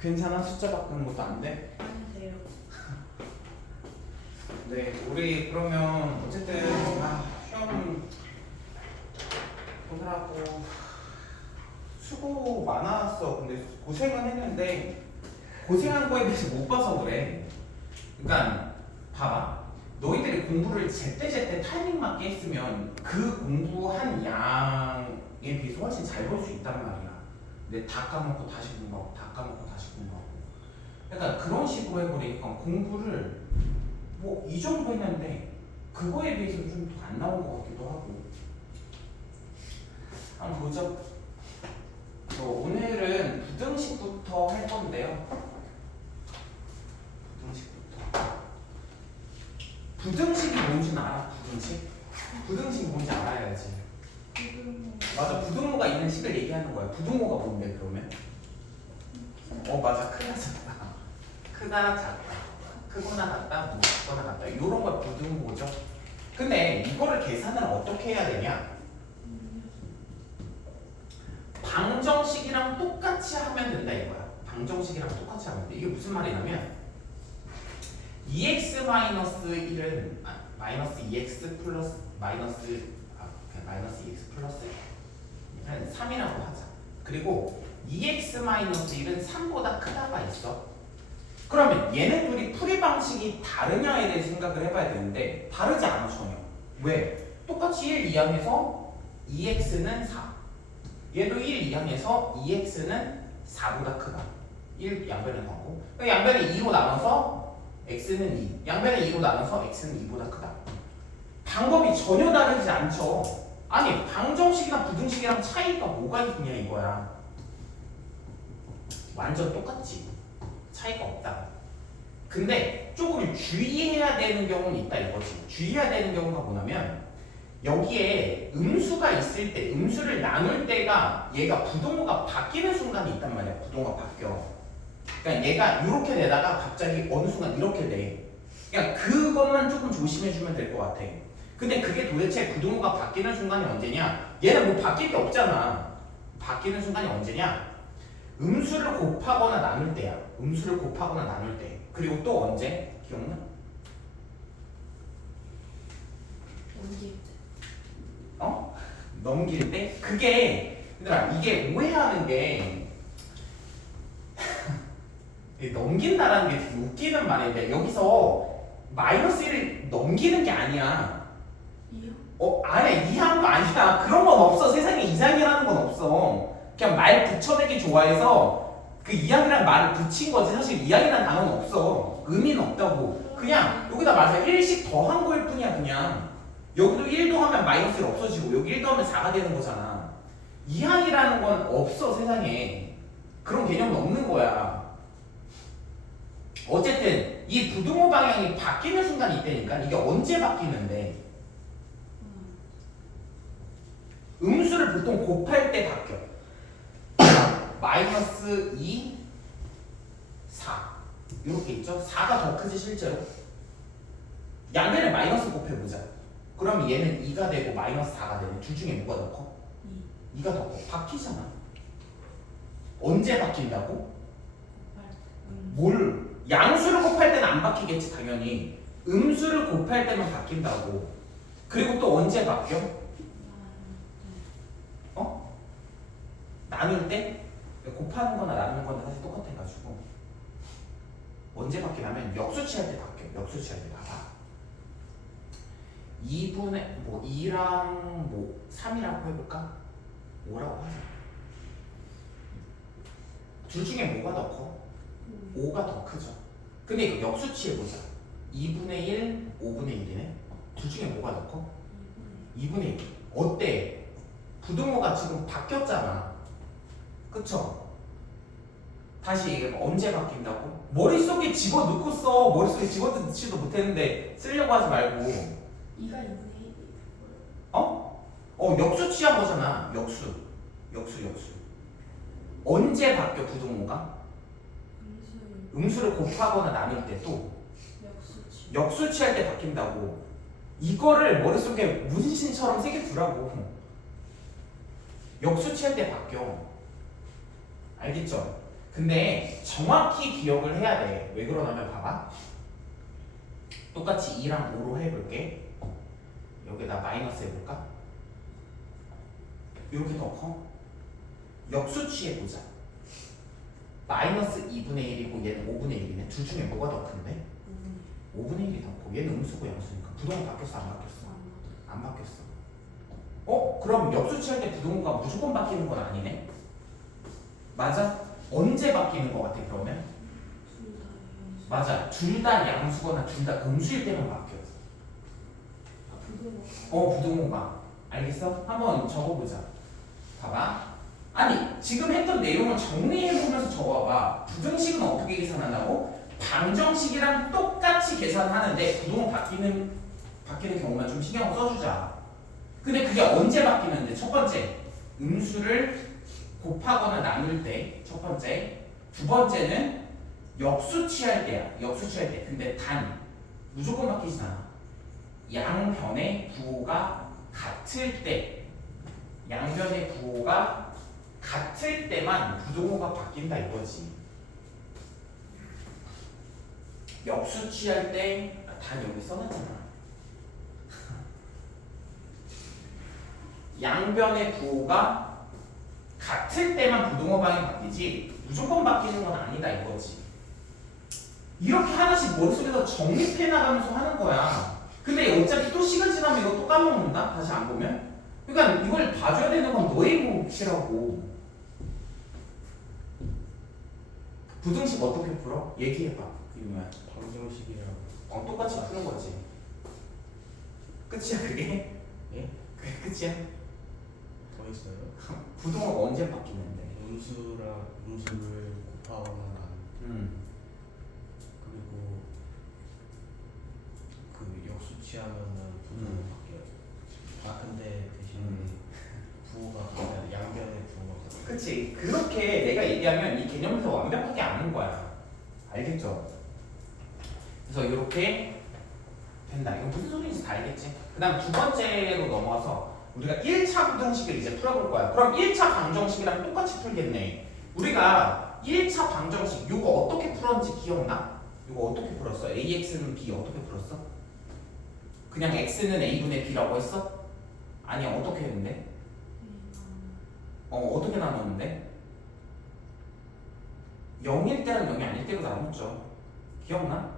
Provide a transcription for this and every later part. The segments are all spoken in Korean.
괜찮아? 숫자 바꾸는 것도 안 돼? 아니세요. 네, 우리 그러면 어쨌든 시험 오늘하고 수고 많았어. 근데 고생은 했는데 고생한 거에 대해서 못 봐서 그래. 그러니까 봐봐. 너희들이 공부를 제때제때 타이밍 맞게 했으면 그 공부한 양에 비해서 훨씬 잘 볼 수 있단 말이야. 근데 다 까먹고 다시 공부하고 다 까먹고 다시 공부하고. 그러니까 그런 식으로 해버리니까 공부를 뭐 이 정도 했는데 그거에 비해서는 좀 더 안 나온 것 같기도 하고. 한번 보죠. 오늘은 부등식부터 할 건데요. 부등식부터. 부등식이 뭔지는 알아? 부등식? 부등식이 뭔지 알아야지. 맞아, 부등호가 있는 식을 얘기하는 거야. 부등호가 뭔데 그러면? 맞아, 크다 작다. 크다 작다. 크거나 같다, 뭐 작거나 같다. 이런 걸 부등호죠. 근데 이거를 계산을 어떻게 해야 되냐? 방정식이랑 똑같이 하면 된다 이거야. 방정식이랑 똑같이 하면 돼. 이게 무슨 말이냐면 2x-1은 마이너스 2x 플러스 마이너스 2x 플러스 3이라고 하자. 그리고 2x-1은 3보다 크다가 있어. 그러면 얘네 둘이 풀이 방식이 다르냐에 대해 생각을 해봐야 되는데 다르지 않아 전혀. 왜? 똑같이 1 이항에서 2x는 4. 얘도 1 이항에서 2x는 4보다 크다. 1 양변에 더하고 양변에 2로 나눠서 x는 2. 양변에 2로 나눠서 x는 2보다 크다. 방법이 전혀 다르지 않죠. 아니 방정식이랑 부등식이랑 차이가 뭐가 있냐 이거야. 완전 똑같지. 차이가 없다. 근데 조금 주의해야 되는 경우는 있다 이거지. 주의해야 되는 경우가 뭐냐면 여기에 음수가 있을 때, 음수를 나눌 때가 얘가 부동호가 바뀌는 순간이 있단 말이야. 부동호가 바뀌어. 그러니까 얘가 이렇게 되다가 갑자기 어느 순간 이렇게 돼. 그냥 그것만 조금 조심해주면 될 것 같아. 근데 그게 도대체 부동호가 바뀌는 순간이 언제냐? 얘는 뭐 바뀔 게 없잖아. 바뀌는 순간이 언제냐? 음수를 곱하거나 나눌 때야. 음수를 곱하거나 나눌 때. 그리고 또 언제? 기억나? 넘길 때? 그게 얘들아 이게 오해하는 게 넘긴다라는 게 되게 웃기는 말인데 여기서 마이너스 1을 넘기는 게 아니야. 안에 이항도 아니야. 그런 건 없어. 세상에 이상이라는 건 없어. 그냥 말 붙여내기 좋아해서 그 이항이라는 말을 붙인 거지. 사실 이항이라는 단어는 없어. 의미는 없다고. 그냥 여기다 맞아 1씩 더한 거일 뿐이야. 그냥 여기도 1 더하면 마이너스 1 없어지고 여기 1 더하면 4가 되는 거잖아. 이항이라는 건 없어. 세상에 그런 개념은 없는 거야. 어쨌든 이 부등호 방향이 바뀌는 순간이 있다니까. 이게 언제 바뀌는데 음수를 보통 곱할 때 바뀌어. 마이너스 2, 4 이렇게 있죠. 4가 더 크지 실제로. 양변에 마이너스 곱해보자. 그럼 얘는 2가 되고 마이너스 4가 되네. 둘 중에 뭐가 더 커? 2가 더 커. 바뀌잖아. 언제 바뀐다고? 양수를 곱할 때는 안 바뀌겠지 당연히. 음수를 곱할 때만 바뀐다고. 그리고 또 언제 바뀌어? 나눌 때? 곱하는 거나 나누는 거나 사실 똑같아가지고 언제 바뀌냐면 역수치할 때 바뀌어. 역수치할 때 봐봐. 2분의 2랑 3이라고 해볼까? 5라고 하자. 둘 중에 뭐가 더 커? 5가 더 크죠. 근데 이거 역수치해보자. 2분의 1, 5분의 1이네. 둘 중에 뭐가 더 커? 2분의 1. 어때? 부등호가 지금 바뀌었잖아. 그쵸? 다시 얘기해봐. 언제 바뀐다고? 머릿속에 집어넣고 써. 머릿속에 집어넣지도 못했는데 쓰려고 하지 말고. 2가 2분의 1. 역수치한 거잖아. 역수. 언제 바뀌어 부등호가? 음수를 곱하거나 나눌 때 또 역수치할 때 바뀐다고. 이거를 머릿속에 문신처럼 새겨두라고. 역수치할 때 바뀌어. 알겠죠? 근데 정확히 기억을 해야 돼. 왜 그러냐면 봐봐. 똑같이 2랑 5로 해볼게. 여기다 마이너스 해볼까? 이렇게 더 커? 역수취해보자. 마이너스 2분의 1이고 얘는 5분의 1이네. 둘 중에 뭐가 더 큰데? 5분의 1이 더 커. 얘는 음수고 양수니까. 부동은 바뀌었어? 안 바뀌었어? 안 바뀌었어. 그럼 역수취할 때 부동호가 무조건 바뀌는 건 아니네? 맞아? 언제 바뀌는 것 같아 그러면? 맞아. 둘 다 양수거나 둘 다 음수일 때만 바뀌어. 부동호가. 알겠어? 한번 적어보자. 봐봐. 아니 지금 했던 내용을 정리해보면서 적어봐. 부등식은 어떻게 계산한다고? 방정식이랑 똑같이 계산하는데 부동호 바뀌는 경우만 좀 신경 써주자. 근데 그게 언제 바뀌는데? 첫 번째, 음수를 곱하거나 나눌 때 첫 번째. 두 번째는 역수취할 때야. 역수취할 때. 근데 단 무조건 바뀌진 않아. 양변의 부호가 같을 때, 양변의 부호가 같을 때만 부동호가 바뀐다 이거지. 역수취할 때, 단 여기 써놨잖아. 양변의 부호가 같을 때만 부동호 방이 바뀌지 무조건 바뀌는 건 아니다 이거지. 이렇게 하나씩 머릿속에서 정립해 나가면서 하는 거야. 근데 어차피 또 시간 지나면 이거 또 까먹는다? 다시 안 보면? 그러니까 이걸 봐줘야 되는 건 너의 몫이라고. 부등식 어떻게 풀어? 얘기해봐. 이거야. 방정식이랑 똑같이 푸는 거지. 끝이야 그게? 예? 그게 끝이야? 더 있어요? 부동호가 언제 바뀌는데? 음수를 곱하거나 그리고 그 역수치하면은 부호가 바뀌어요. 근데 대신에 부호가 바뀌면 양변의 부호가 바뀌어요. 그치. 그렇게 내가 얘기하면 이 개념에서 완벽하게 아는 거야. 알겠죠? 그래서 이렇게 된다. 이거 무슨 소리인지 다 알겠지? 그 다음 두 번째로 넘어와서 우리가 1차 부등식을 이제 풀어볼 거야. 그럼 1차 방정식이랑 똑같이 풀겠네. 우리가 1차 방정식 이거 어떻게 풀었는지 기억나? 이거 어떻게 풀었어? AX는 B 어떻게 풀었어? 그냥 X는 A분의 B라고 했어? 아니야. 어떻게 했는데? 어떻게 나눴는데? 0일 때랑 0이 아닐 때로 나눴죠. 기억나?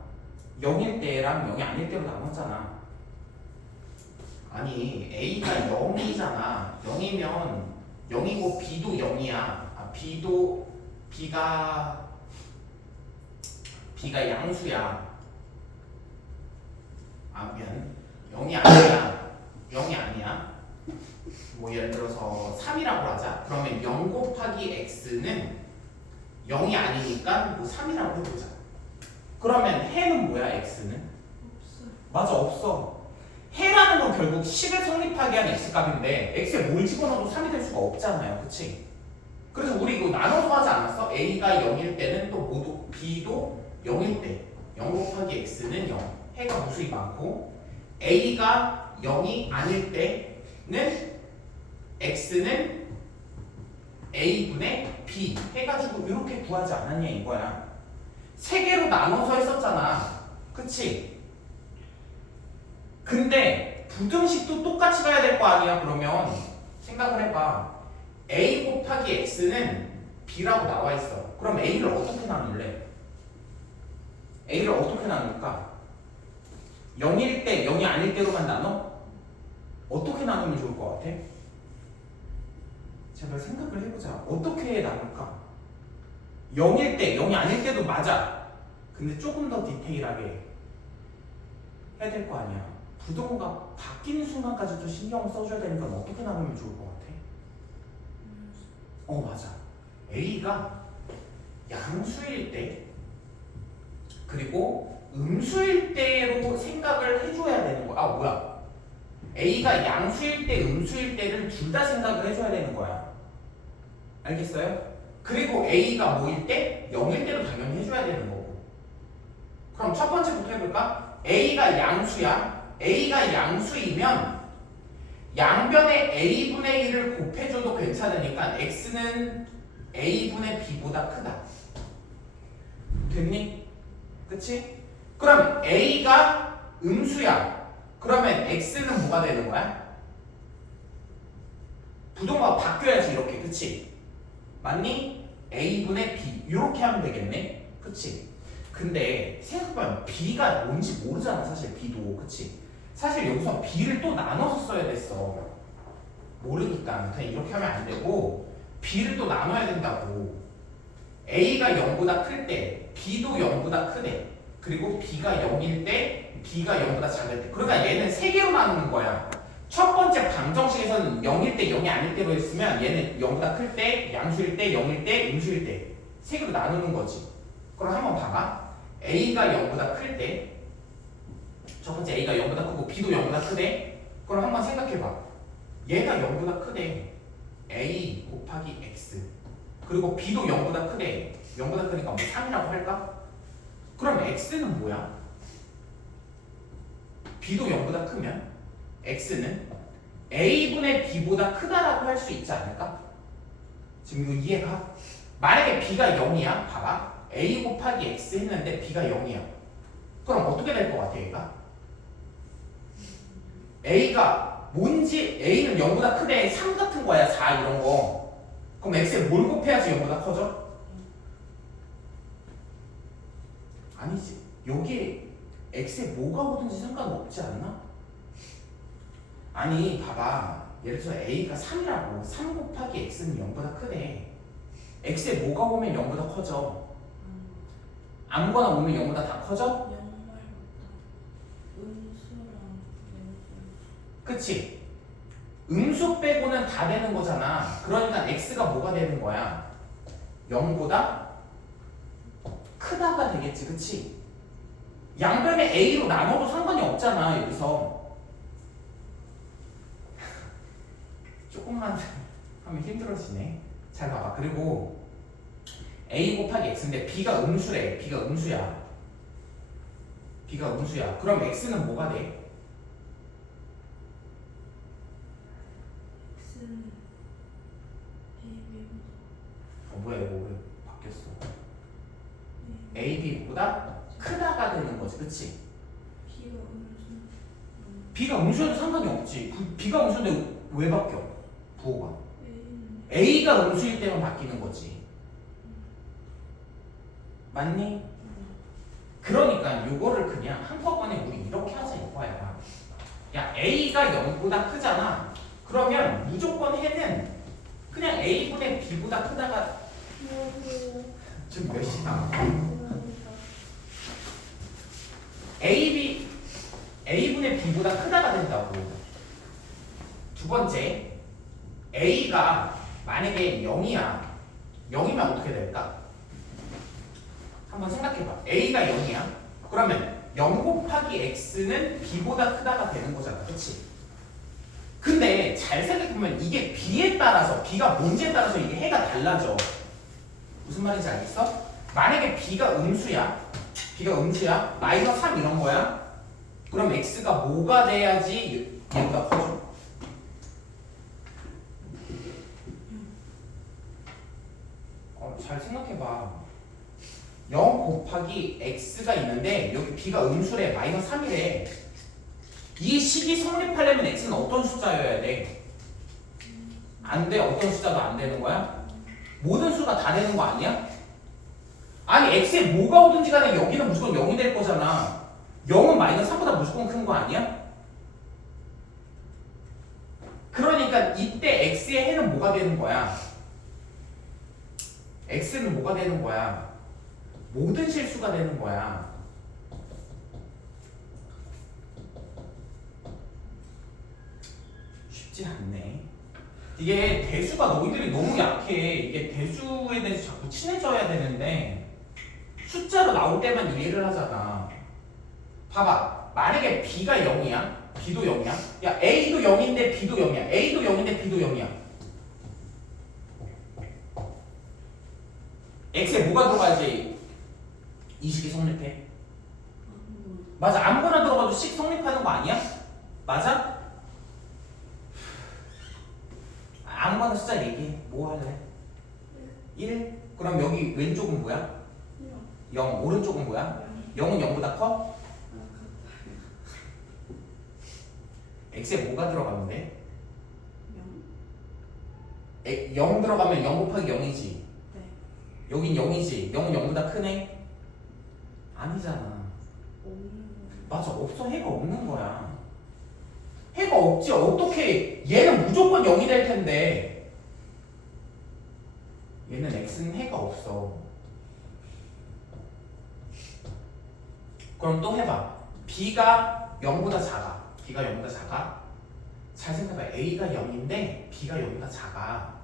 0일 때랑 0이 아닐 때로 나눴잖아. 아니 A가 0이잖아. 0이면 0이고 B도 0이야. B가 양수야. 미안. 0이 아니야. 0이 아니야. 뭐 예를 들어서 3이라고 하자. 그러면 0 곱하기 x는 0이 아니니까 뭐 3이라고 해보자. 그러면 해는 뭐야 x는? 없어. 맞아 없어. 해라는 건 결국 10을 성립하게 한 x값인데 x에 뭘 집어넣어도 3이 될 수가 없잖아요. 그치? 그래서 우리 이거 나눠서 하지 않았어? a가 0일 때는 또 모두 b도 0일 때 0 곱하기 x는 0. 해가 무수히 많고 a가 0이 아닐 때는 x는 a분의 b 해가지고 이렇게 구하지 않았냐 이거야. 세 개로 나눠서 했었잖아. 그치? 근데 부등식도 똑같이 가야 될 거 아니야. 그러면 생각을 해봐. a 곱하기 x는 b라고 나와 있어. 그럼 a를 어떻게 나눌래? a를 어떻게 나눌까? 0일 때 0이 아닐 때로만 나눠? 어떻게 나누면 좋을 것 같아? 제발 생각을 해보자. 어떻게 나눌까? 0일 때 0이 아닐 때도 맞아. 근데 조금 더 디테일하게 해야 될 거 아니야. 부동호가 바뀌는 순간까지도 신경을 써줘야 되니까 어떻게 나누면 좋을 것 같아? 맞아. A가 양수일 때 그리고 음수일 때로 생각을 해줘야 되는 거야. 뭐야? A가 양수일 때, 음수일 때를 둘 다 생각을 해줘야 되는 거야. 알겠어요? 그리고 A가 뭐일 때? 0일 때도 당연히 해줘야 되는 거고. 그럼 첫 번째부터 해볼까? A가 양수야. A가 양수이면 양변에 A분의 1을 곱해줘도 괜찮으니까 X는 A분의 B보다 크다. 됐니? 그치? 그럼 A가 음수야. 그러면 X는 뭐가 되는 거야? 부동가 바뀌어야지 이렇게. 그치? 맞니? A분의 B 이렇게 하면 되겠네. 그치? 근데 생각해보면 B가 뭔지 모르잖아 사실 B도. 그치? 사실 여기서 B를 또 나눠서 써야 됐어. 모르니까 그냥 이렇게 하면 안 되고 B를 또 나눠야 된다고. A가 0보다 클 때 B도 0보다 크대. 그리고 B가 0일 때 B가 0보다 작을 때. 그러니까 얘는 세 개로 나누는 거야. 첫 번째 방정식에서는 0일 때 0이 아닐 때로 했으면 얘는 0보다 클 때, 양수일 때, 0일 때, 음수일 때 세 개로 나누는 거지. 그럼 한번 봐봐. A가 0보다 클 때 첫 번째 A가 0보다 크고 B도 0보다 크대. 그럼 한번 생각해봐. 얘가 0보다 크대. A 곱하기 X. 그리고 B도 0보다 크대. 0보다 크니까 뭐 3이라고 할까? 그럼 X는 뭐야? B도 0보다 크면 X는 A분의 B보다 크다라고 할 수 있지 않을까? 지금 이거 이해가? 만약에 B가 0이야. 봐봐. A 곱하기 X 했는데 B가 0이야. 그럼 어떻게 될 것 같아 얘가? A가 뭔지 A는 0보다 크대 3 같은 거야. 4 이런 거. 그럼 X에 뭘 곱해야지 0보다 커져? 아니지. 여기에 X에 뭐가 오든지 상관없지 않나? 아니 봐봐. 예를 들어서 A가 3이라고 3 곱하기 X는 0보다 크대. X에 뭐가 오면 0보다 커져? 아무거나 오면 0보다 다 커져? 그치? 음수 빼고는 다 되는 거잖아. 그러니까 X가 뭐가 되는 거야? 0보다 크다가 되겠지. 그치? 양변에 A로 나눠도 상관이 없잖아 여기서. 조금만 하면 힘들어지네. 잘 봐봐. 그리고 A 곱하기 X인데 B가 음수래. B가 음수야. B가 음수야. 그럼 X는 뭐가 돼? 뭐야 이거 왜 바뀌었어? AB보다 크다가 되는 거지. 그치? B가 음수여도 상관이 없지. B가 음수인데 왜 바뀌어? 부호가 A가 음수일 때만 바뀌는 거지. 맞니? 그러니까 이거를 그냥 한꺼번에 우리 이렇게 하자 이거야. 야 A가 0보다 크잖아. 그러면 무조건 해는 그냥 A분의 B보다 크다가 지금 몇 시나? A분의 B보다 크다가 된다고. 두 번째 A가 만약에 0이야. 0이면 어떻게 될까? 한번 생각해봐. A가 0이야. 그러면 0 곱하기 X는 B보다 크다가 되는 거잖아. 그치? 근데 잘 생각해보면 이게 B에 따라서 B가 뭔지에 따라서 이게 해가 달라져. 무슨 말인지 알겠어? 만약에 B가 음수야. 마이너스 3 이런 거야. 그럼 X가 뭐가 돼야지 얘보다 커져? 잘 생각해봐. 0 곱하기 X가 있는데 여기 B가 음수래. 마이너스 3이래. 이 식이 성립하려면 X는 어떤 숫자여야 돼? 안 돼. 어떤 숫자도 안 되는 거야? 모든 수가 다 되는 거 아니야? 아니 X에 뭐가 오든지 간에 여기는 무조건 0이 될 거잖아. 0은 마이너스 3보다 무조건 큰 거 아니야? 그러니까 이때 X의 해는 뭐가 되는 거야? X는 뭐가 되는 거야? 모든 실수가 되는 거야. 쉽지 않네. 이게 대수가 너희들이 너무 약해. 이게 대수에 대해서 자꾸 친해져야 되는데 숫자로 나올 때만 이해를 하잖아. 봐봐. 만약에 B가 0이야. B도 0이야. 야 A도 0인데 B도 0이야. A도 0인데 B도 0이야. X에 뭐가 들어가야지 이 식이 성립해? 맞아. 아무거나 들어가도 식 성립하는 거 아니야? 맞아? 아무거나 숫자 얘기해. 뭐 할래? 1? 그럼 여기 왼쪽은 뭐야? 0. 오른쪽은 뭐야? 0은 0보다 커? x에 뭐가 들어가면 돼? 0 들어가면 0 곱하기 0이지. 여긴 0이지. 0은 0보다 크네? 아니잖아. 맞아. 없어. 해가 없는 거야. 해가 없지. 어떻게 얘는 무조건 0이 될 텐데 얘는 x는 해가 없어. 그럼 또 해봐. b가 0보다 작아. b가 0보다 작아. 잘 생각해봐. a가 0인데 b가 0보다 작아.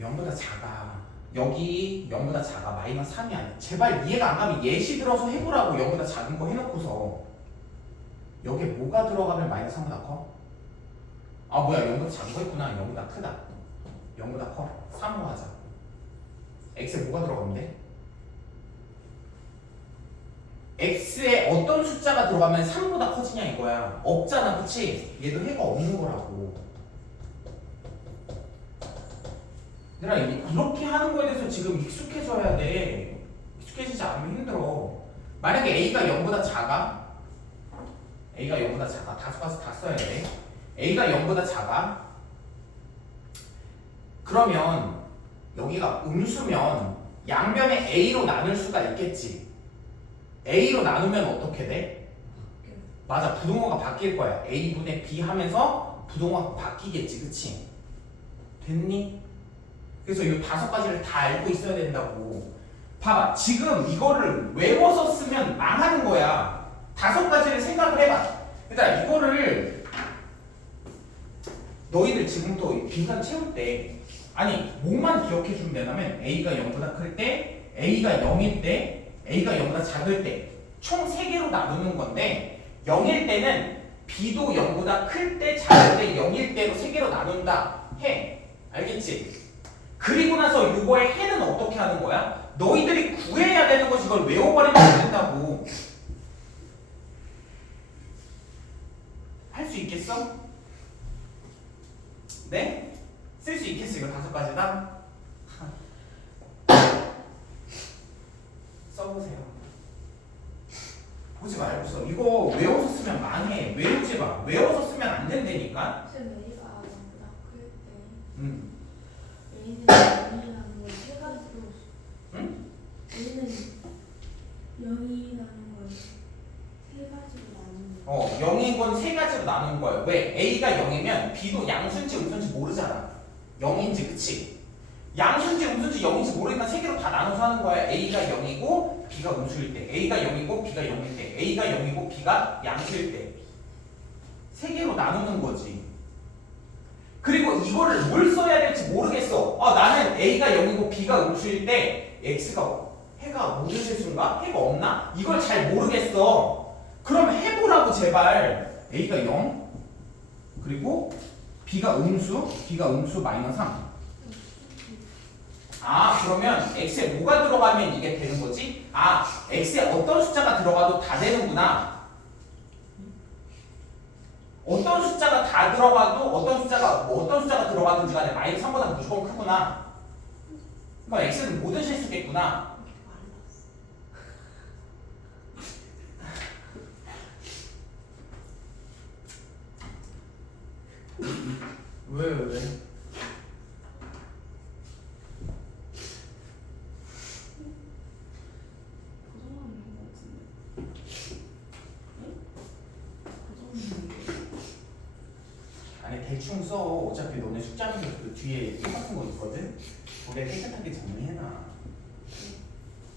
(0보다) 작아. 여기 0보다 작아. 마이너스 3이 아니야. 제발 이해가 안 가면 예시 들어서 해보라고. 0보다 작은 거 해놓고서 여기에 뭐가 들어가면 마이너스 3보다 커? 아 뭐야 0보다 작은 거 있구나. 0보다 크다. 0보다 커. 3로 하자. x에 뭐가 들어가면 돼? x에 어떤 숫자가 들어가면 3보다 커지냐 이거야. 없잖아 그치? 얘도 해가 없는 거라고. 얘들아 이렇게 하는 거에 대해서 지금 익숙해져야 돼. 익숙해지지 않으면 힘들어. 만약에 a가 0보다 작아. a가 0보다 작아. 다섯 다 써야 돼. a가 0보다 작아. 그러면 여기가 음수면 양변에 a로 나눌 수가 있겠지. a로 나누면 어떻게 돼? 맞아. 부동호가 바뀔 거야. a분의 b 하면서 부동호가 바뀌겠지. 그치? 됐니? 그래서 이 5가지를 다 알고 있어야 된다고. 봐봐. 지금 이거를 외워서 쓰면 망하는 거야. 5가지를 생각을 해봐. 그러니까 이거를 너희들 지금도 빈칸 채울 때 아니 뭐만 기억해 주면 되냐면 a가 0보다 클 때, a가 0일 때, a가 0보다 작을 때 총 3개로 나누는 건데 0일 때는 b도 0보다 클 때, 작을 때, 0일 때로 3개로 나눈다 해. 알겠지? 그리고 나서 이거의 해는 어떻게 하는 거야? 너희들이 구해야 되는 거지. 이걸 외워버리면 안 된다고. 할 수 있겠어? 네? 쓸 수 있겠어 이거 5가지다? 써보세요. 보지 말고 써. 이거 외워서 쓰면 망해. 외우지 마. 외워서 쓰면 안 된다니까. 쌤 A가 0보다 클 때 응. A는 0이라는 걸 3가지로 응? A는 0이라는 걸 3가지로 나누는 거 0인 건 3가지로 나눈 거예요. 왜? A가 0이면 B도 양수인지 음수인지 모르잖아. 0인지 그치? 양수인지 음수인지 0인지 모르니까 3개로 다 나눠서 하는 거야. A가 0이고 B가 음수일 때, A가 0이고 B가 0일 때, A가 0이고 B가 양수일 때 3개로 나누는 거지. 그리고 이거를 뭘 써야 될지 모르겠어. 나는 A가 0이고 B가 음수일 때 X가 해가 무슨 실수인가? 해가 없나? 이걸 잘 모르겠어. 그럼 해보라고 제발. A가 0 그리고 B가 음수 마이너스 3. 그러면 X에 뭐가 들어가면 이게 되는 거지? X에 어떤 숫자가 들어가도 다 되는구나. 어떤 숫자가 다 들어가도 어떤 숫자가 들어가든지 간에 마이너스 3보다 무조건 크구나. 그럼 X는 모든 실수겠구나. 왜? 고정하는 거 같은데 고정하는 거 아니 대충 써. 어차피 너네 숙제하면서 그 뒤에 똑같은 거 있거든. 거기에 깨끗하게 정리해놔.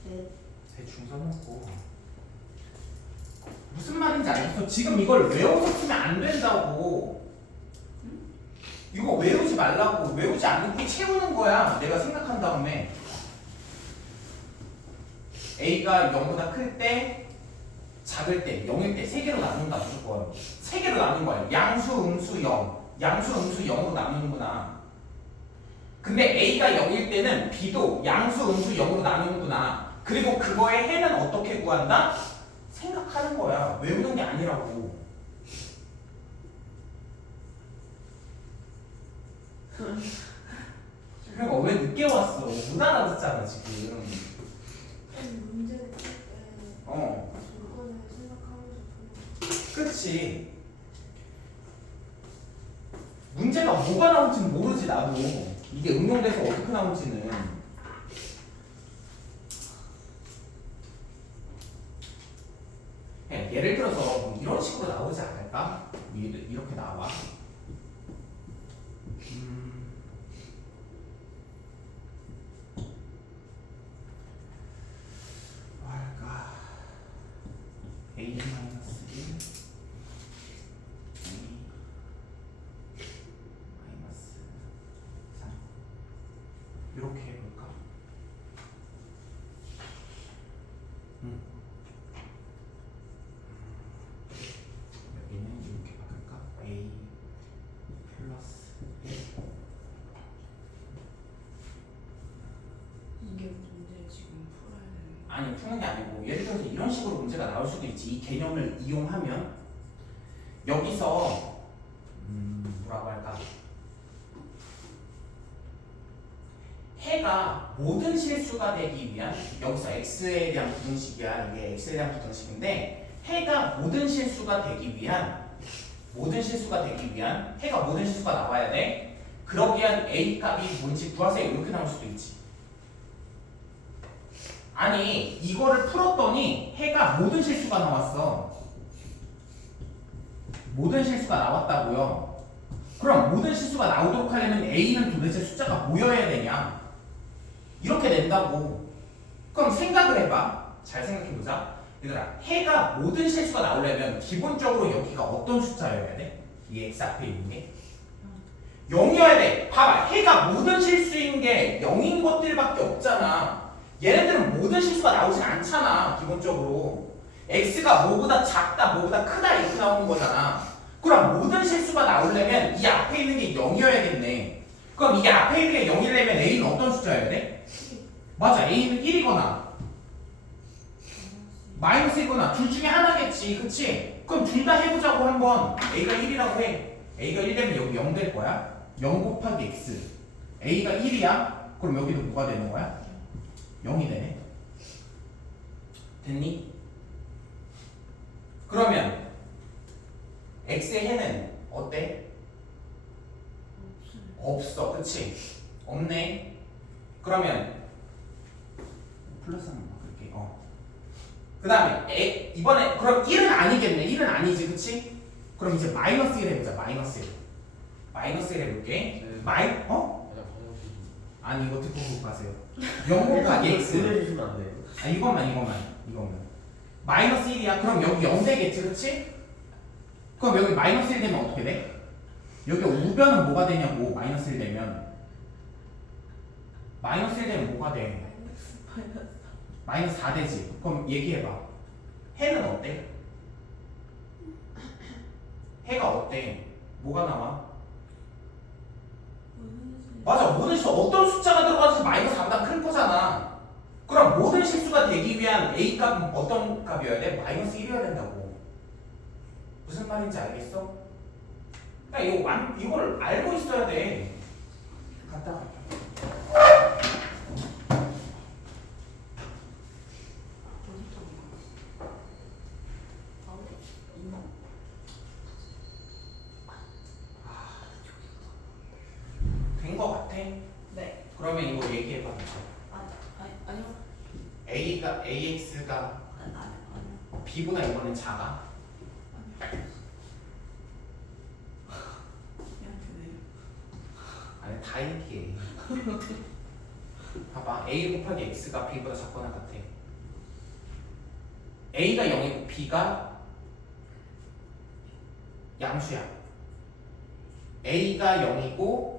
네. 대충 써놓고. 무슨 말인지 알겠어? 지금 이걸 외워서 쓰면 안 된다고. 이거 외우지 말라고. 외우지 않고 채우는 거야. 내가 생각한 다음에 A가 0보다 클 때, 작을 때, 0일 때 3개로 나눈다 무조건. 3개로 나눈 거야. 양수, 음수, 0. 양수, 음수, 0으로 나누는구나. 근데 A가 0일 때는 B도 양수, 음수, 0으로 나누는구나. 그리고 그거의 해는 어떻게 구한다? 생각하는 거야. 외우는 게 아니라고. 그러니까 왜 늦게 왔어? 못 알아듣잖아 지금. 문제 풀 때. 조건을 생각하면서 푸는. 그치. 문제가 뭐가 나올지는 모르지 나도. 이게 응용돼서 어떻게 나올지는. 그냥 예를 들어서 뭐 이런 식으로 나오지 않을까? 이렇게 나와. 뭐랄까? A-1 A 마이너스 3 이렇게 해볼까? 여기는 이렇게 바꿀까? A 플러스 1 이게 문제 지금 풀어야 되는 거. 아니 푸는 게 아니고 예를 들어서 이런 식으로 문제가 나올 수도 있지. 이 개념을 이용하면 여기서 뭐라고 할까? 해가 모든 실수가 되기 위한 여기서 x에 대한 부등식이야. 이게 x에 대한 부등식인데 해가 모든 실수가 되기 위한 해가 모든 실수가 나와야 돼. 그러기 위한 a 값이 뭔지 구하세요. 이렇게 나올 수도 있지. 아니 이거를 풀었더니 해가 모든 실수가 나왔어. 모든 실수가 나왔다고요. 그럼 모든 실수가 나오도록 하려면 A는 도대체 숫자가 뭐여야 되냐? 이렇게 된다고. 그럼 생각을 해봐. 잘 생각해보자. 얘들아, 해가 모든 실수가 나오려면 기본적으로 여기가 어떤 숫자여야 돼? 이 X 앞에 있는 게 0이어야 돼. 봐봐, 해가 모든 실수인 게 0인 것들밖에 없잖아. 얘네들은 모든 실수가 나오진 않잖아. 기본적으로 X가 뭐보다 작다, 뭐보다 크다 이렇게 나오는 거잖아. 그럼 모든 실수가 나오려면 이 앞에 있는 게 0이어야겠네. 그럼 이게 앞에 있는 게 0이려면 A는 어떤 숫자여야 돼? 맞아, A는 1이거나 마이너스 1이거나 둘 중에 하나겠지. 그치? 그럼 둘 다 해보자고 한번. A가 1이라고 해. A가 1되면 여기 0 될 거야. 0 곱하기 X. A가 1이야? 그럼 여기도 뭐가 되는 거야? 0이 되네. 됐니? 그러면 X의 해는 어때? 없어. 그치? 없네. 그러면 플러스 한번 바꿀게. 그 다음에 이번에 그럼 1은 아니겠네. 1은 아니지. 그치? 그럼 이제 마이너스 1 해보자. 마이너스 1. 마이너스 1 해볼게. 아니 이거 듣고 가세요. 0 곱하기 X. 보내주시면 안 돼요? 아 이것만. 마이너스 1이야. 그럼 여기 0 되겠지. 그치? 그럼 여기 마이너스 1 되면 어떻게 돼? 여기 우변은 뭐가 되냐고. 마이너스 1 되면 마이너스 1 되면 뭐가 돼? 마이너스 4 되지. 그럼 얘기해봐. 해는 어때? 해가 어때? 뭐가 나와? 맞아. 모든 실수 어떤 숫자가 들어가서 마이너스 4보다 클 거잖아. 그럼 모든 실수가 되기 위한 A 값은 어떤 값이어야 돼? 마이너스 1이어야 된다고. 무슨 말인지 알겠어? 그러니까 이걸 알고 있어야 돼. 갔다 갈게. 된 거 같아? 네. 그러면 이거 얘기해봐. 아니요. AX가 아니요. B보다 이번엔 작아. 그냥 되네요. 아니 다 얘기해. 봐봐. A 곱하기 X가 B보다 작거나 같아. A가 0이고 B가 양수야. A가 0이고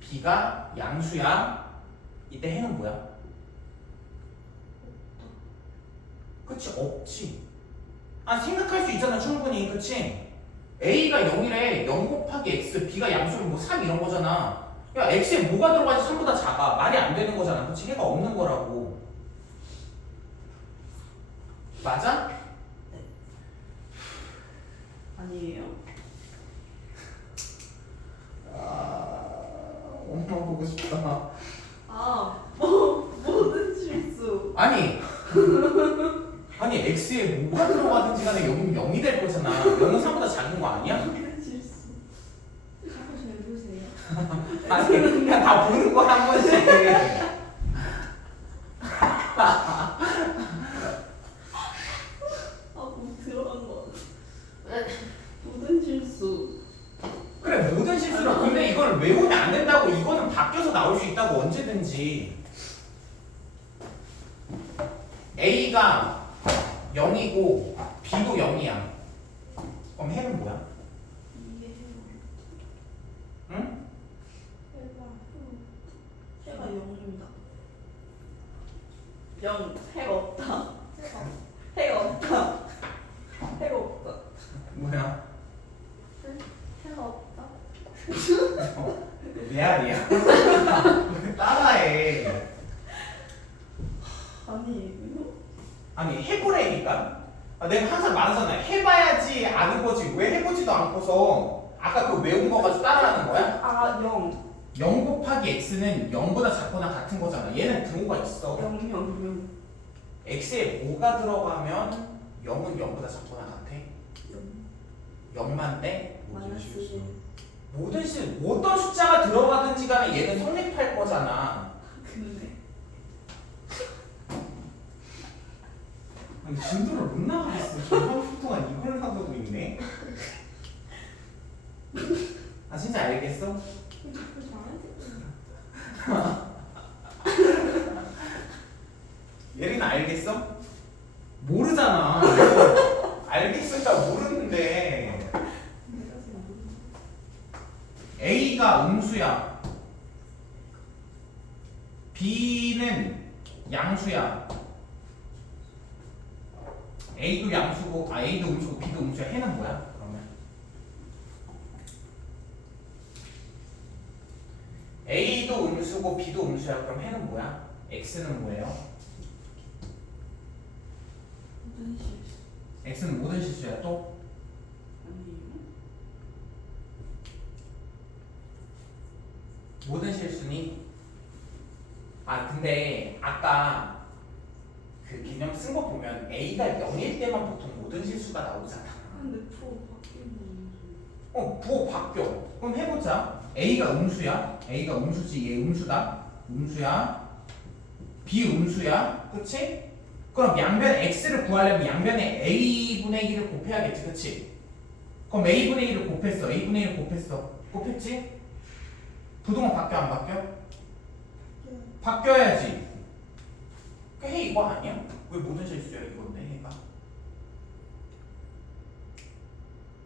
B가 양수야. 이때 해는 뭐야? 그치? 없지. 아 생각할 수 있잖아 충분히. 그치? A가 0이래. 0 곱하기 X. B가 양수면 뭐 3 이런 거잖아. 야 X에 뭐가 들어가지 3보다 작아. 말이 안 되는 거잖아. 그치? 해가 없는 거라고. 맞아? 네. 아니에요? 엄마 보고 싶다. 모든 실수. 아니 x에 뭐가 들어가든지 간에 여기는 0이 될 거잖아. 0은 3보다 작은 거 아니야? 모든 실수. 자꾸 잘 보세요. 아니 그냥 다 보는 거 한 번씩. 뭐 들어간 거. 모든 실수. 그래 모든 실수로. 근데 이걸 외우면 안 된다고. 이거는 바뀌어서 나올 수 있다고 언제든지. A가 0이고 B도 0이야. 그럼 해는 뭐야? 이게 응? 해가 0입니다. 0. 해가 없다. 해가 없다. 해가 없다. 뭐야? 해가 없다. 메아리야. 따라해. 아니 해보래니까. 내가 항상 말하잖아. 해봐야지 아는 거지. 왜 해보지도 않고서 아까 그 외운 거 가지고 따라하는 거야? 0. 0 곱하기 x는 0보다 작거나 같은 거잖아. 얘는 등호가 있어. 0. x에 뭐가 들어가면 0은 0보다 작거나 같아? 0만 돼? 마이너스. 모든 어떤 숫자가 들어가든지 간에 얘는 성립할 거잖아. 근데 아니 진도를 못 나가겠어. 저 30분 동안 이걸 하고 있네. 아 진짜 알겠어? 예린아 알겠어? 모르잖아. 알겠으니까 모르는데. A가 음수야. B는 양수야. A도 양수고, A도 음수고, B도 음수야. 해는 뭐야? 그러면 A도 음수고, B도 음수야. 그럼 해는 뭐야? X는 뭐예요? 모든 실수. X는 모든 실수야. 또 아니에요? 모든 실수니? 근데 아까 그 개념 쓴 거 보면 A가 0일 때만 보통 모든 실수가 나오잖아. 근데 프로 바뀌는 부호 바뀌어. 그럼 해보자. A가 음수야. A가 음수지. 얘 음수다. 음수야. B 음수야. 그치? 그럼 양변 X를 구하려면 양변에 A분의 1을 곱해야겠지. 그치? 그럼 A분의 1을 곱했어. A분의 1을 곱했어. 곱했지? 부동은 바뀌어 안 바뀌어? 바뀌어야지. 해 이거 아니야? 왜 모든 실수야 이건데 해가?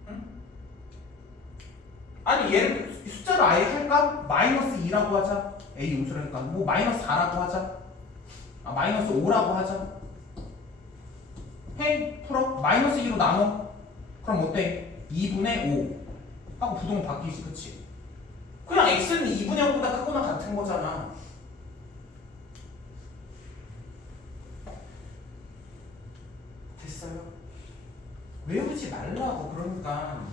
응? 아니 얘를 숫자로 아예 할까? 마이너스 2라고 하자. A 음수라니까 뭐 마이너스 4라고 하자. 마이너스 5라고 하자. 해 풀어. 마이너스 2로 나눠. 그럼 어때? 2분의 5 하고 부동은 바뀌지. 그치? 그냥 x는 2분의 0보다 크거나 같은 거잖아. 됐어요? 외우지 말라고. 그러니까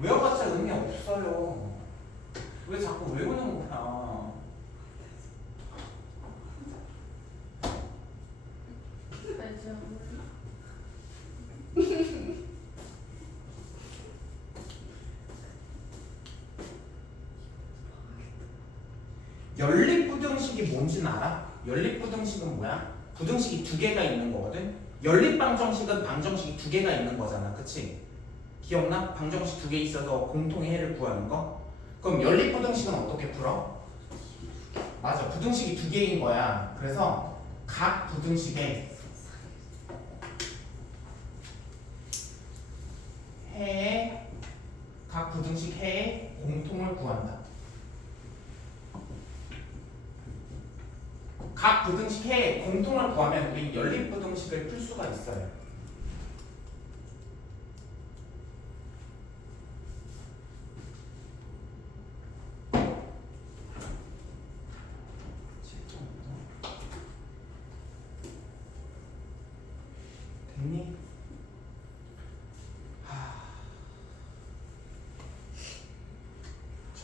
외워봤자 의미 없어요. 왜 자꾸 외우는 거야? 연립부등식이 뭔지는 알아? 연립부등식은 뭐야? 부등식이 두 개가 있는 거거든? 연립방정식은 방정식이 두 개가 있는 거잖아. 그치? 기억나? 방정식 두 개 있어서 공통의 해를 구하는 거? 그럼 연립부등식은 어떻게 풀어? 맞아. 부등식이 두 개인 거야. 그래서 각 부등식의 해의 각 부등식 해의 공통을 구한다. 각 부등식 해의 공통을 구하면 우리 연립부등식을 풀 수가 있어요. 됐니?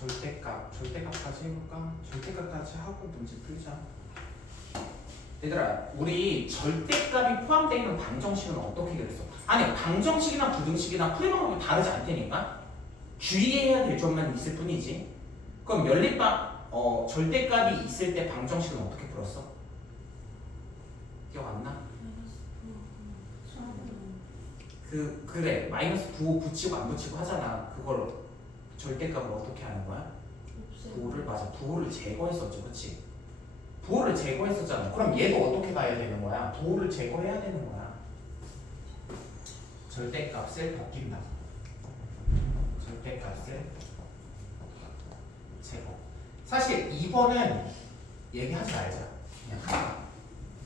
절대값까지 해볼까? 절대값까지 하고 문제 풀자. 얘들아, 우리 절대값이 포함되어 있는 방정식은 어떻게 그랬어? 아니, 방정식이나 부등식이나 풀이 방법이 다르지 않다니까? 주의해야 될 점만 있을 뿐이지. 그럼 절대값이 있을 때 방정식은 어떻게 풀었어? 기억 안 나? 그래, 마이너스 9 붙이고 안 붙이고 하잖아. 그걸 절대값을 어떻게 하는 거야? 부호를 제거했었죠, 그치? 부호를 제거했었잖아. 그럼 얘도 어떻게 가야 되는 거야? 부호를 제거해야 되는 거야. 절대값을 벗긴다. 절대값을 제거. 사실 2번은 얘기하지 말자. 그냥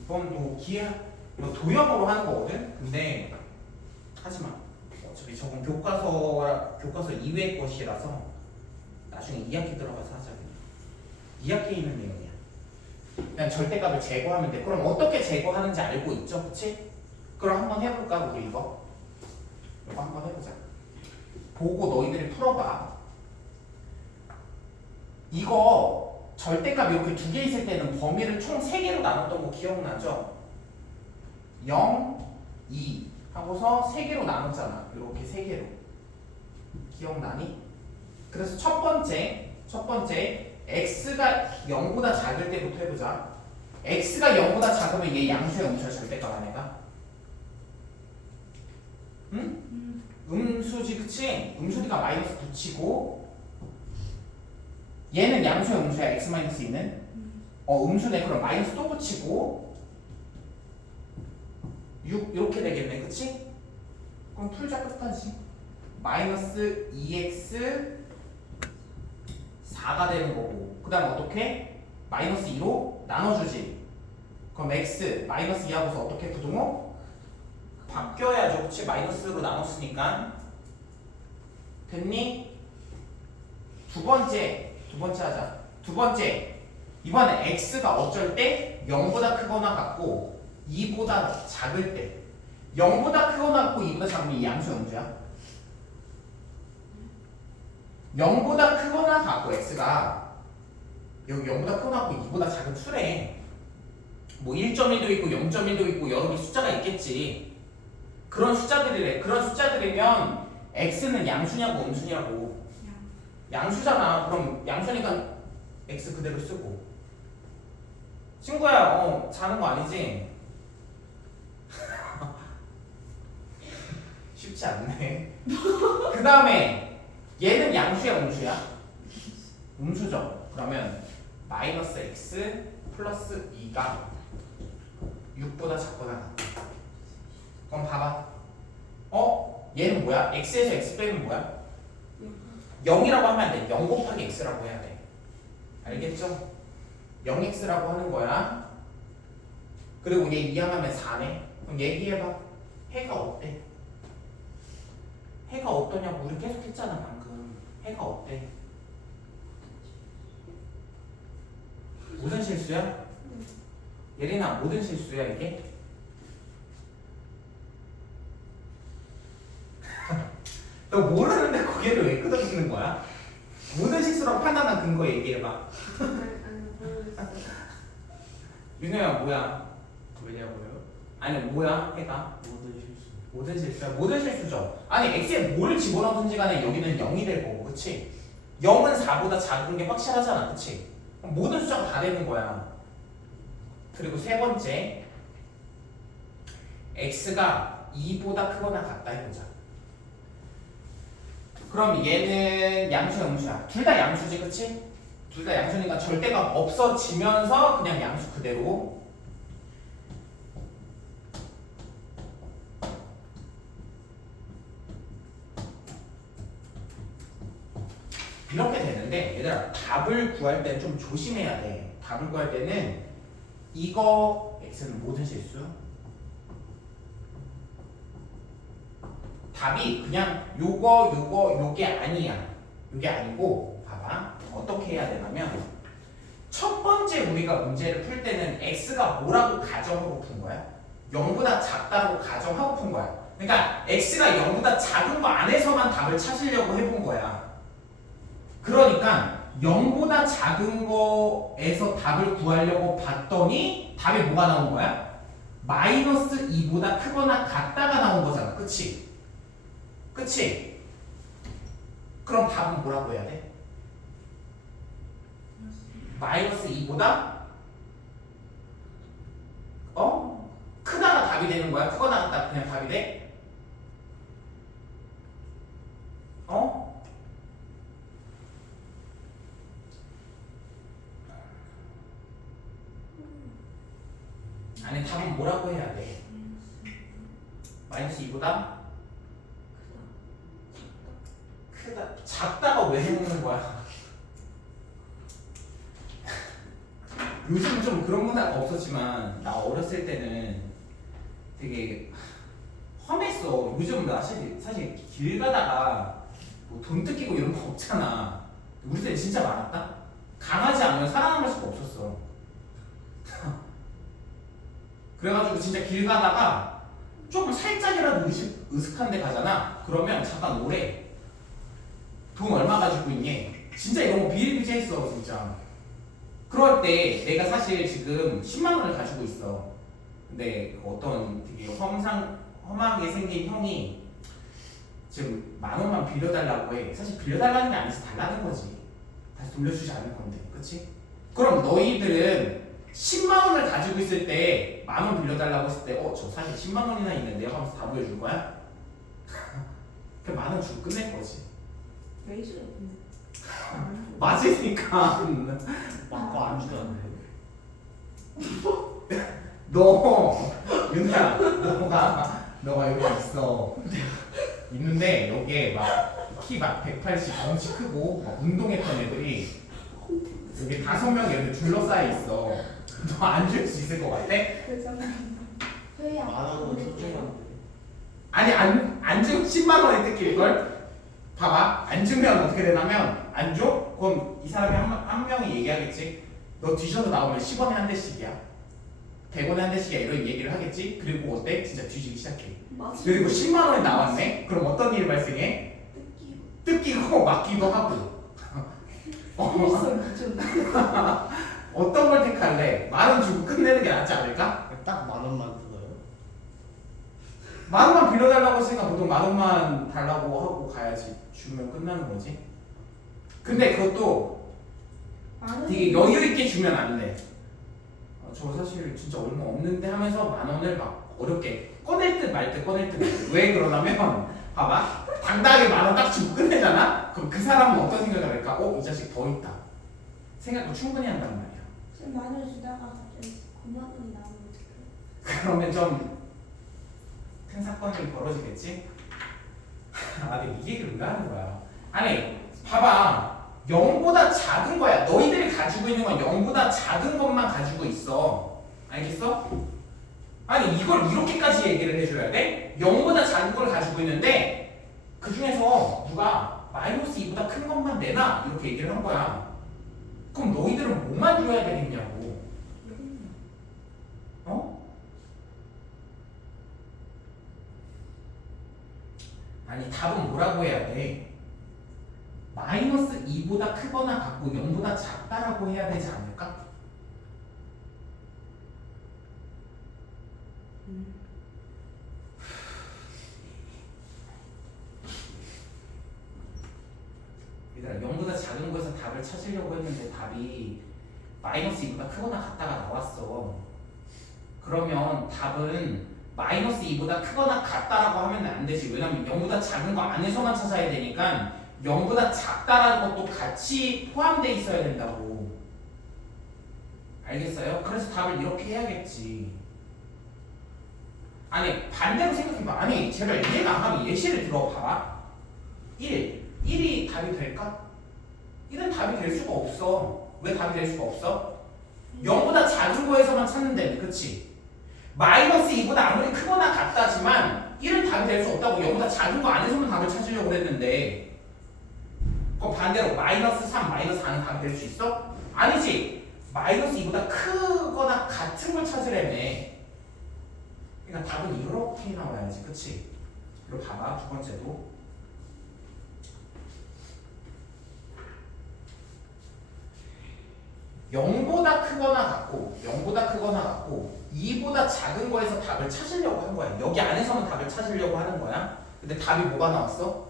2번 뭐 도형으로 하는 거거든. 근데 하지 마. 어차피 저건 교과서 이외의 것이라서 나중에 2학기 들어가서 하자. 그냥 2학기에 있는 내용이야. 그냥 절대값을 제거하면 돼. 그럼 어떻게 제거하는지 알고 있죠? 그치? 그럼 한번 해볼까? 우리 이거 한번 해보자. 보고 너희들이 풀어봐. 이거 절대값 이렇게 두 개 있을 때는 범위를 총 3개로 나눴던 거 기억나죠? 0, 2 하고서 3개로 나눴잖아. 이렇게 3개로. 기억나니? 그래서 첫 번째 x가 0보다 작을 때부터 해보자. x가 0보다 작으면 얘 양수야 음수야 절대값 아내가? 응? 음수지 그치? 음수니까 마이너스 붙이고 얘는 양수야 음수야 x-2는? 음수네. 그럼 마이너스 또 붙이고 6 이렇게 되겠네 그치? 그럼 풀자 끝까지 마이너스 2x 4가 되는 거고 그 다음 어떻게? 마이너스 2로 나눠주지. 그럼 x 마이너스 2하고서 어떻게 부등호? 바뀌어야죠. 그치? 마이너스로 나눴으니까 됐니? 두 번째 하자. 두 번째 이번에 x가 어쩔 때 0보다 크거나 같고 2보다 작을 때 0보다 크거나 같고 2보다 작으면 이 양수 음수야? 0보다 크거나 같고 x가 여기 0보다 크거나 같고 2보다 작은 수래. 뭐 1.1도 있고 0.1도 있고 여러 개 숫자가 있겠지. 그런 숫자들이래. 그런 숫자들이면 x는 양수냐고 음수냐고. 양수잖아. 그럼 양수니까 x 그대로 쓰고. 친구야 자는 거 아니지? 쉽지 않네. 그 다음에 얘는 양수야 음수야? 음수죠. 그러면 마이너스 x 플러스 2가 6보다 작거나 같다. 그럼 봐봐. 얘는 뭐야? x에서 x 빼면 뭐야? 0이라고 하면 안 돼. 0 곱하기 x라고 해야 돼. 알겠죠? 0x라고 하는 거야. 그리고 얘 이항하면 4네. 그럼 얘기해봐. 해가 어때? 해가 어떠냐고 우리 계속 했잖아 방금. 해가 어때? 모든 실수야? 예린아 모든 실수야 이게? 너 모르는데 고개를 왜 끄덕이는 거야? 모든 실수라고 판단한 근거 얘기해봐. 윤호야 뭐야? 왜냐고요? 아니 뭐야 해가? 모든 실수. 모든 실수야? 모든 실수죠. 아니 x에 뭘 집어넣든지 간에 여기는 0이 될 거고 그치? 0은 4보다 작은 게 확실하잖아 그치? 모든 숫자가 다 되는 거야. 그리고 세 번째 x가 2보다 크거나 같다 해보자. 그럼 얘는 양수야 음수야? 둘 다 양수지 그치? 둘 다 양수니까 절대값 없어지면서 그냥 양수 그대로. 이렇게 되는데 얘들아 답을 구할 때는 좀 조심해야 돼. 답을 구할 때는 이거 x는 모든 실수. 답이 그냥 요게 아니야. 요게 아니고 봐봐. 어떻게 해야 되냐면 첫 번째 우리가 문제를 풀 때는 x가 뭐라고 가정하고 푼 거야? 0보다 작다고 가정하고 푼 거야. 그러니까 x가 0보다 작은 거 안에서만 답을 찾으려고 해본 거야. 그러니까 0보다 작은 거에서 답을 구하려고 봤더니 답이 뭐가 나온 거야? 마이너스 2보다 크거나 같다가 나온 거잖아. 그치? 그치? 그럼 답은 뭐라고 해야 돼? 마이너스 2보다 크다가 답이 되는 거야? 크거나 같다 그냥 답이 돼? 아니 답은 뭐라고 해야 돼? 마이너스 2보다 크다. 작다가 왜 해먹는 거야? 요즘 좀 그런 문화가 없었지만 나 어렸을 때는 되게 험했어. 요즘 나 사실 길 가다가 뭐 돈 뜯기고 이런 거 없잖아. 우리 때 진짜 많았다. 강하지 않으면 살아남을 수가 없었어. 그래가지고 진짜 길 가다가 조금 살짝이라도 으슥한 데 가잖아. 그러면 잠깐 오래. 돈 얼마 가지고 있니? 진짜 이런 거 비일비재했어 진짜. 그럴 때 내가 사실 지금 10만 원을 가지고 있어. 근데 어떤 되게 험하게 생긴 형이 지금 10,000원만 빌려달라고 해. 사실 빌려달라는 게 아니지 달라는 거지. 다시 돌려주지 않을 건데, 그렇지? 그럼 너희들은 10만 원을 가지고 있을 때 10,000원 빌려달라고 했을 때, 저 사실 10만 원이나 있는데 하면서 다 보여줄 거야? 그 10,000원 주고 끝낼 거지. 왜 있어요? 맞으니까. 맞고 안 주던데. 너 윤아 너가 여기 있어 있는데 여기에 막 키 막 180 덩치 크고 막 운동했던 애들이 여기 5명이 이렇게 둘러싸여 있어. 너 안 줄 수 있을 것 같아? 회야. 만 원은 소중한데. 아니 안 주면 10만 원에 뜯길걸? 봐봐 안 주면 어떻게 되냐면 안 줘? 그럼 이 사람이 한 명이 얘기하겠지. 너 뒤져서 나오면 10원에 한 대씩이야 100원에 한 대씩이야 이런 얘기를 하겠지. 그리고 어때? 진짜 뒤지기 시작해. 맞아. 그리고 10만 원이 나왔네? 그럼 어떤 일이 발생해? 뜯기고 맞기도 하고. 어떤 걸 택할래? 10,000원 주고 끝내는 게 낫지 않을까? 딱 10,000원만 뜯어요? 10,000원만 빌려달라고 했으니까 보통 10,000원만 달라고 하고 가야지. 주면 끝나는 거지. 근데 그것도 되게 여유 있게 주면 안 돼. 저 사실 진짜 얼마 없는데 하면서 10,000원을 막 어렵게 꺼낼 듯 말 듯 꺼낼 듯 말 듯. 왜 그러냐면 봐봐 당당하게 10,000원 딱 주고 끝내잖아? 그럼 그 사람은 어떤 생각을 할까? 이 자식 더 있다 생각을 충분히 한단 말이야. 지금 10,000원 주다가 갑자기 9,000원이 나오면 어떡해? 그러면 좀 큰 사건이 벌어지겠지? 근데 이 얘기를 왜 하는 거야? 아니 봐봐 0보다 작은 거야. 너희들이 가지고 있는 건 0보다 작은 것만 가지고 있어. 알겠어? 아니 이걸 이렇게까지 얘기를 해줘야 돼? 0보다 작은 걸 가지고 있는데 그 중에서 누가 마이너스 2보다 큰 것만 내놔 이렇게 얘기를 한 거야. 그럼 너희들은 뭐만 줘야 되겠냐고. 아니 답은 뭐라고 해야 돼? 마이너스 2보다 크거나 같고 0보다 작다라고 해야 되지 않을까? 얘들아 0보다 작은 거에서 답을 찾으려고 했는데 답이 마이너스 2보다 크거나 같다가 나왔어. 그러면 답은 마이너스 2보다 크거나 같다라고 하면 안 되지. 왜냐면 0보다 작은 거 안에서만 찾아야 되니까 0보다 작다라는 것도 같이 포함되어 있어야 된다고. 알겠어요? 그래서 답을 이렇게 해야겠지. 아니 반대로 생각해봐. 아니 제발 이해가 안 가면 예시를 들어봐봐. 1이 답이 될까? 1은 답이 될 수가 없어. 왜 답이 될 수가 없어? 0보다 작은 거에서만 찾는데 그치? 마이너스 2보다 아무리 크거나 같다지만 1은 답이 될 수 없다고. 0보다 작은 거 안에서만 답을 찾으려고 했는데 그럼 반대로 마이너스 3, 마이너스 4는 답이 될 수 있어? 아니지. 마이너스 2보다 크거나 같은 걸 찾으려면 그러니까 답은 이렇게 나와야지. 그치? 그리고 봐봐 두 번째도 0보다 크거나 같고 2보다 작은 거에서 답을 찾으려고 한 거야. 여기 안에서는 답을 찾으려고 하는 거야. 근데 답이 뭐가 나왔어?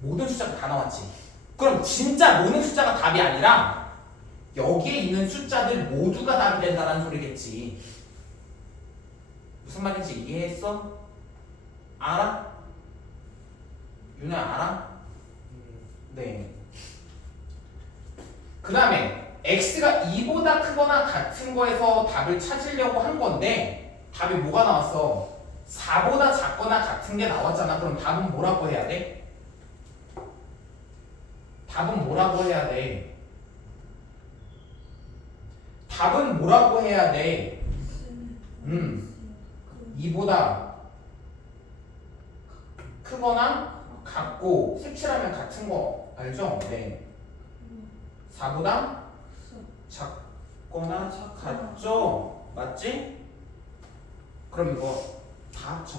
모든 숫자가 다 나왔지. 그럼 진짜 모든 숫자가 답이 아니라 여기에 있는 숫자들 모두가 답이 된다는 소리겠지. 무슨 말인지 이해했어? 알아? 윤아 알아? 네. 그 다음에 x가 2보다 크거나 같은 거에서 답을 찾으려고 한 건데 답이 뭐가 나왔어? 4보다 작거나 같은 게 나왔잖아. 그럼 답은 뭐라고 해야 돼? 답은 뭐라고 해야 돼? 답은 뭐라고 해야 돼? 2보다 크거나 같고 색칠하면 같은 거 알죠? 네. 4보다 작거나 같죠? 맞지? 그럼 이거 다 합쳐.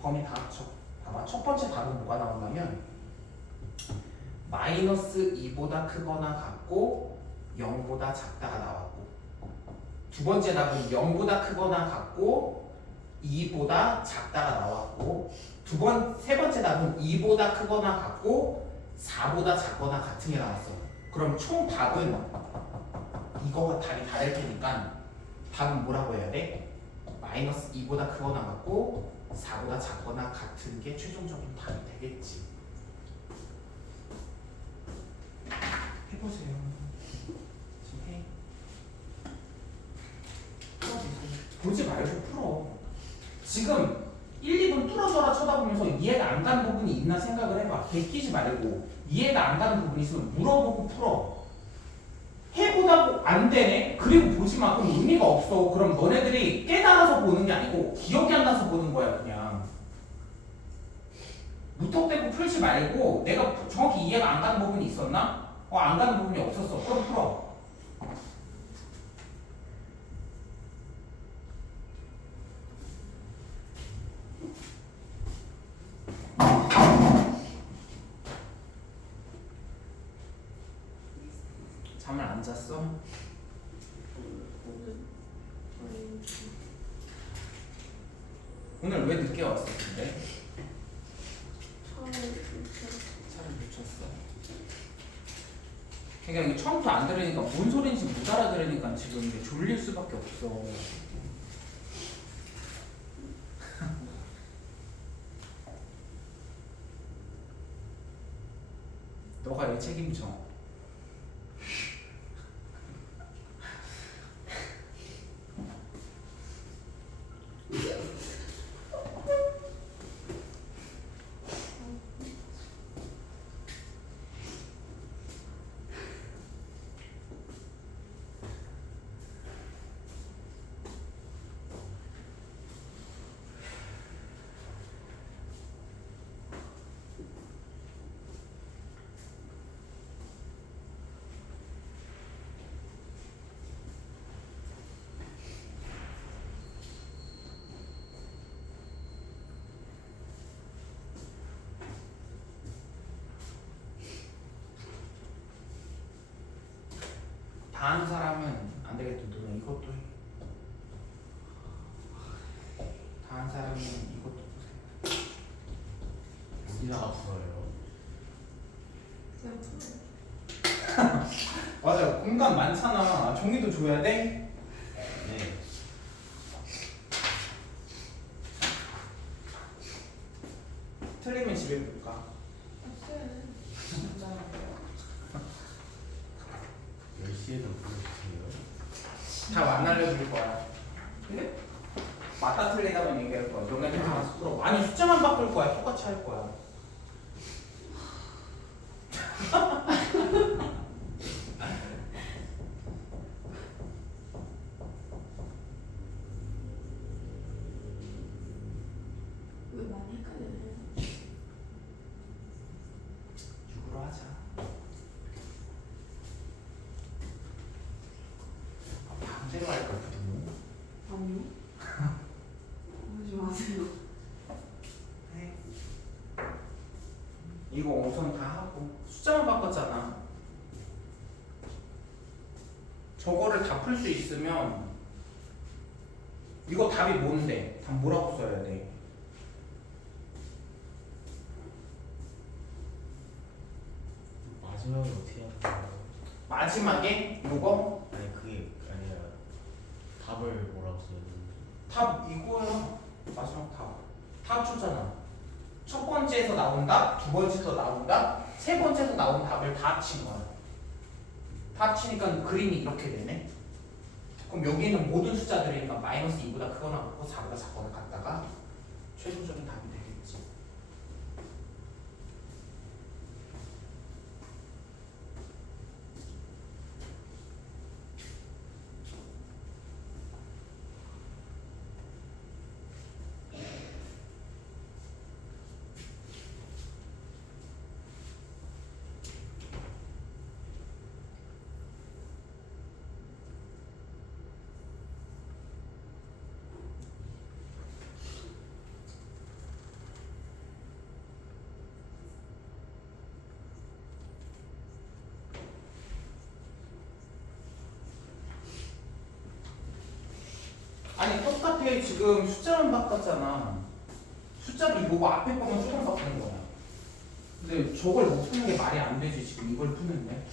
범위 다 합쳐. 봐봐. 첫 번째 답은 뭐가 나온다면 마이너스 2보다 크거나 같고 0보다 작다가 나왔고, 두 번째 답은 0보다 크거나 같고 2보다 작다가 나왔고, 세 번째 답은 2보다 크거나 같고 4보다 작거나 같은 게 나왔어. 그럼 총 답은 이거와 답이 다를 테니까 답은 뭐라고 해야 돼? 마이너스 2보다 크거나 같고 4보다 작거나 같은 게 최종적인 답이 되겠지. 해보세요. 지금 해. 보지 말고 풀어. 지금 1, 2분 뚫어져라 쳐다보면서 이해가 안 가는 부분이 있나 생각을 해봐. 베끼지 말고 이해가 안 가는 부분이 있으면 물어보고 풀어. 해보다고 안 되네? 그리고 보지 마. 그럼 의미가 없어. 그럼 너네들이 깨달아서 보는 게 아니고 기억이 안 나서 보는 거야 그냥. 무턱대고 풀지 말고 내가 정확히 이해가 안 가는 부분이 있었나? 안 가는 부분이 없었어. 그럼 풀어. 잠을 안 잤어? 오늘 왜 늦게 왔어 근데? 차를 놓쳤어. 그러니까 이게 처음부터 안 들으니까 뭔 소리인지 못 알아들으니까 지금 이게 졸릴 수밖에 없어. 너가 얘 책임져. 다 아는 사람은 안 되겠다. 너는 이것도 해. 다 아는 사람은 이것도 보세요. 진짜가 풀어요. 그냥 풀어. 맞아. 공간 많잖아. 종이도 줘야 돼? 네. 틀리면 집에 볼까? 아, 쌤. 진짜. 10시에도 풀어주세요. 답 안 알려줄 거야. 그래? 맞다 틀리다만 얘기할 거야. 너네들 다 알아서 풀어. 아니 숫자만 바꿀 거야. 똑같이 할 거야. 왜 많이 헷갈려요? 6으로 하자. 반대로 할 거거든. 아니요. 그러지 마세요. 네. 이거 우선 다 하고 숫자만 바꿨잖아. 저거를 다 풀 수 있으면 이거 답이 뭔데? 답 뭐라고 써야 돼? 마지막에 어떻게 해야 되나요? 마지막에 요거 아니 그게 아니라 답을 뭐라고 써야 되는지. 답 이거야. 마지막 답 줬잖아. 첫 번째에서 나온 답, 두 번째에서 나온 답, 세 번째에서 나온 답을 다 합친 거야. 다 합치니까 그림이 이렇게 되네. 그럼 여기는 모든 숫자들이니까 마이너스 2보다 크거나 같고 4보다 작거나 같다가 최종적인 답이 되겠지. 아니 똑같아. 지금 숫자만 바꿨잖아. 숫자도 이거 앞에 거만 조금 바꾸는 거야. 근데 저걸 못 푸는 게 말이 안 되지. 지금 이걸 푸는데.